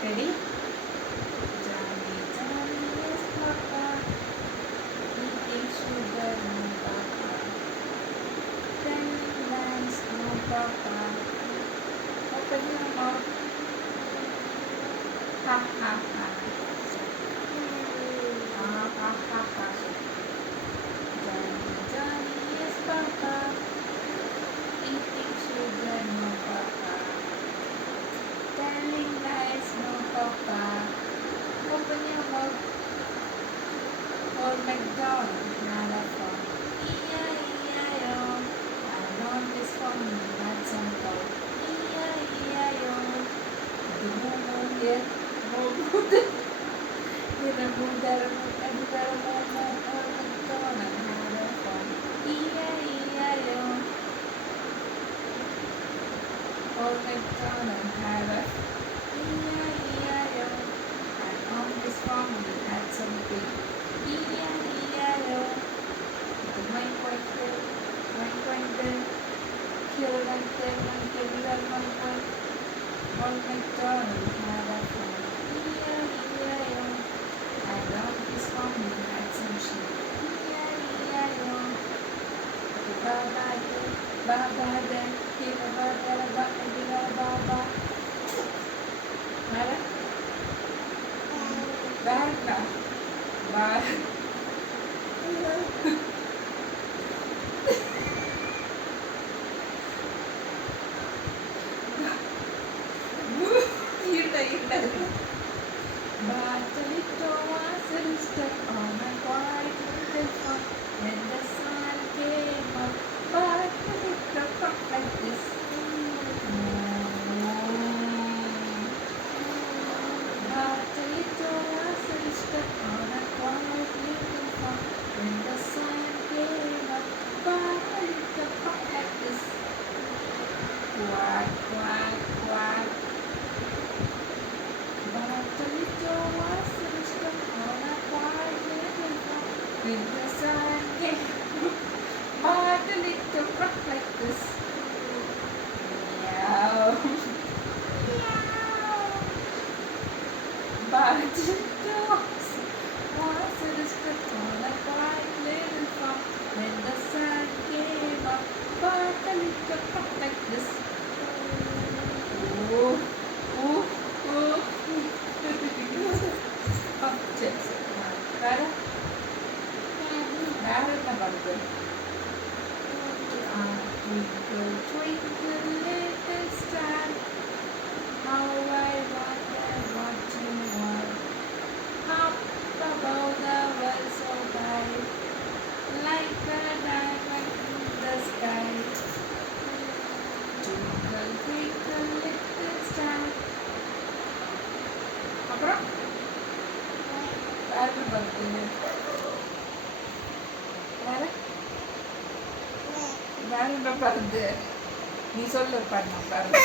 Ready? Johnny, Johnny, yes, Papa. Eating sugar, no, Papa. Telling lies, no, Papa. Open your mouth. Ha, ha, ha. Ha, ha, ha, ha. Johnny, Johnny, yes, Papa. Eating sugar, no, Papa. Telling lies, no, Papa. Open your mouth. Old MacDonald had a farm. E-I-E-I-O. And on this farm he had some cow. E-I-E-I-O. The moo-moo here, moo-moo there. Here a moo, there a moo, everywhere a moo-moo. Old MacDonald had a farm. E-I-E-I-O. Old MacDonald had a E-I-E-I-O. And on this farm he had some pig. E-I-E-I-O. The mine went there, mine went there. Here went there, went everywhere, one went. Old MacDonald had a farm. E-I-E-I-O. And on this farm he had some sheep. E-I-E-I-O. The Baba there, Baba there. Here a Baba, there a Baba, everywhere a Baba. Mara? Baba. Baba. But a little was a rooster on a quiet little farm. When the sun came up, but a little crook like this. But a little was a rooster on a quiet little farm. When the sun came up, but a little crook like this. Quack, quack, quack. But a little was a rooster on a quiet little farm. When the sun came up, but a little crook like this. Meow. But a little was a rooster on a quiet little farm. When the sun came up, but a little crook like this. Oh, oh, oh. சரி சரி வேற வேற என்ன பாடுது Twinkle, twinkle, little star, how I wonder what you are. Up above the world so bright, like a diamond in the sky. Twinkle, twinkle, little star. அப்புறம் வேற என்ன பாடுது வேற என்ன பாடுது நீ சொல்லு பாடணும் பாருங்க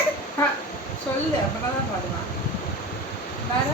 சொல்லு அப்படின்னா தான் பாடலாம் வேற